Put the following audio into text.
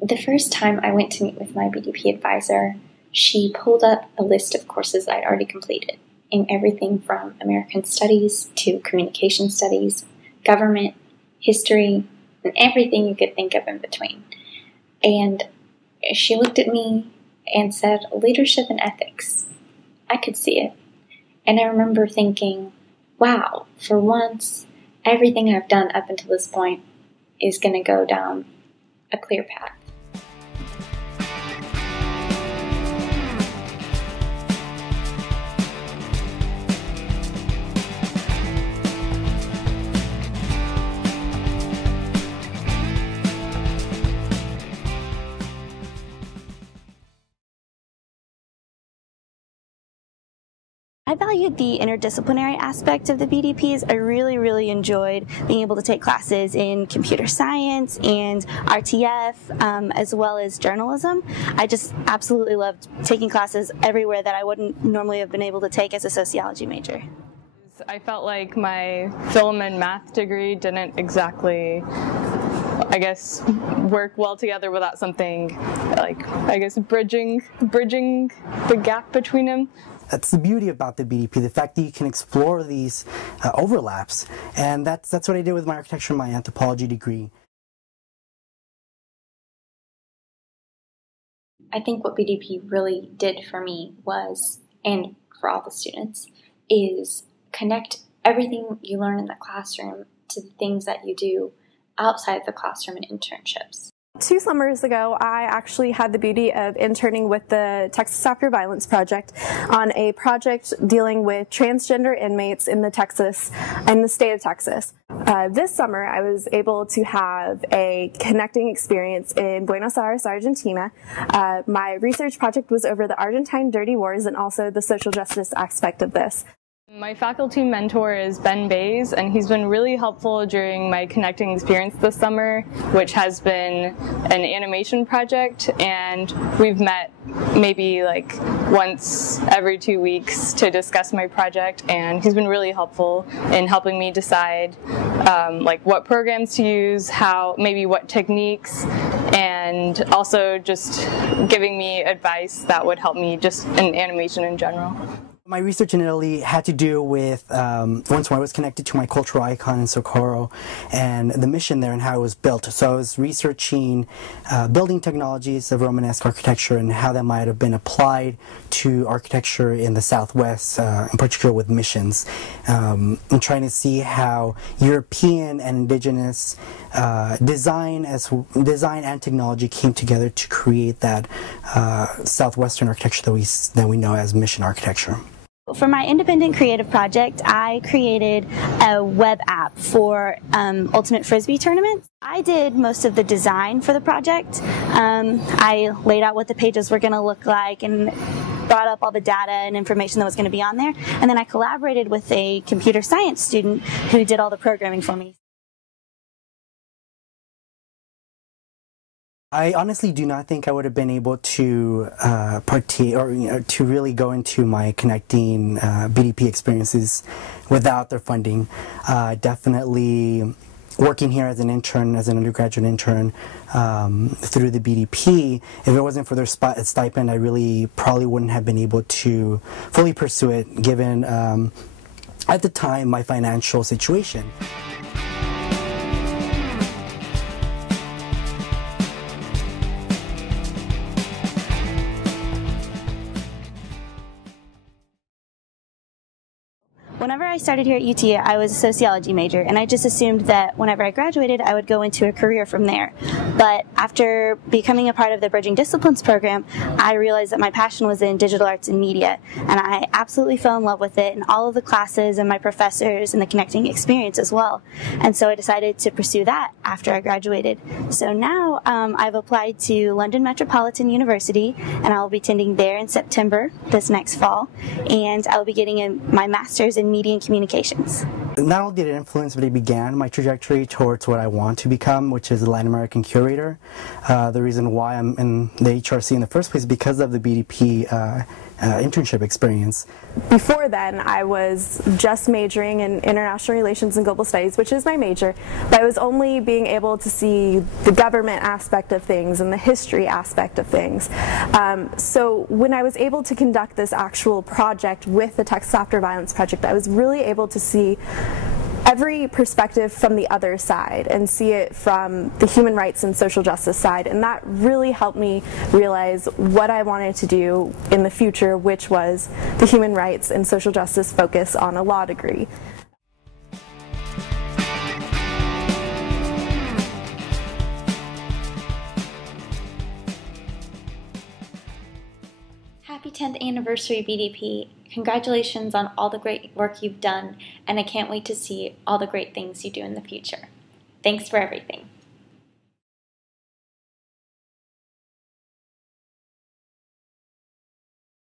The first time I went to meet with my BDP advisor, she pulled up a list of courses I'd already completed in everything from American Studies to Communication Studies, government, history, and everything you could think of in between. And she looked at me and said, "Leadership and ethics." I could see it. And I remember thinking, wow, for once, everything I've done up until this point is going to go down a clear path. I valued the interdisciplinary aspect of the BDPs. I really enjoyed being able to take classes in computer science and RTF, as well as journalism. I just absolutely loved taking classes everywhere that I wouldn't normally have been able to take as a sociology major. I felt like my film and math degree didn't exactly, I guess, work well together without something like, I guess, bridging the gap between them. That's the beauty about the BDP, the fact that you can explore these overlaps, and that's what I did with my architecture and my anthropology degree. I think what BDP really did for me was, and for all the students, is connect everything you learn in the classroom to the things that you do outside the classroom and internships. 2 summers ago, I actually had the beauty of interning with the Texas After Violence Project on a project dealing with transgender inmates in the state of Texas. This summer, I was able to have a connecting experience in Buenos Aires, Argentina. My research project was over the Argentine Dirty Wars and also the social justice aspect of this. My faculty mentor is Ben Bays, and he's been really helpful during my connecting experience this summer, which has been an animation project, and we've met maybe like once every 2 weeks to discuss my project, and he's been really helpful in helping me decide like what programs to use, maybe what techniques, and also just giving me advice that would help me just in animation in general. My research in Italy had to do with, once when I was connected to my cultural icon in Socorro and the mission there and how it was built. So I was researching building technologies of Romanesque architecture and how that might have been applied to architecture in the Southwest, in particular with missions. And trying to see how European and indigenous design and technology came together to create that Southwestern architecture that we know as mission architecture. For my independent creative project, I created a web app for Ultimate Frisbee tournaments. I did most of the design for the project. I laid out what the pages were going to look like and brought up all the data and information that was going to be on there. And then I collaborated with a computer science student who did all the programming for me. I honestly do not think I would have been able to partake or to really go into my connecting BDP experiences without their funding. Definitely working here as an intern, as an undergraduate intern through the BDP, if it wasn't for their stipend, I really probably wouldn't have been able to fully pursue it given at the time my financial situation. Whenever I started here at UT, I was a sociology major, and I just assumed that whenever I graduated, I would go into a career from there. But after becoming a part of the Bridging Disciplines program, I realized that my passion was in digital arts and media, and I absolutely fell in love with it and all of the classes and my professors and the connecting experience as well. And so I decided to pursue that after I graduated. So now I've applied to London Metropolitan University, and I will be attending there in September this next fall, and I will be getting my master's in media and communications. Not only did it influence, but it began my trajectory towards what I want to become, which is a Latin American curator. The reason why I'm in the HRC in the first place is because of the BDP internship experience. Before then, I was just majoring in international relations and global studies, which is my major, but I was only being able to see the government aspect of things and the history aspect of things. So when I was able to conduct this actual project with the Texas After Violence Project, I was really able to see every perspective from the other side and see it from the human rights and social justice side, and that really helped me realize what I wanted to do in the future, which was the human rights and social justice focus on a law degree. Happy 10th anniversary, BDP. Congratulations on all the great work you've done, and I can't wait to see all the great things you do in the future. Thanks for everything.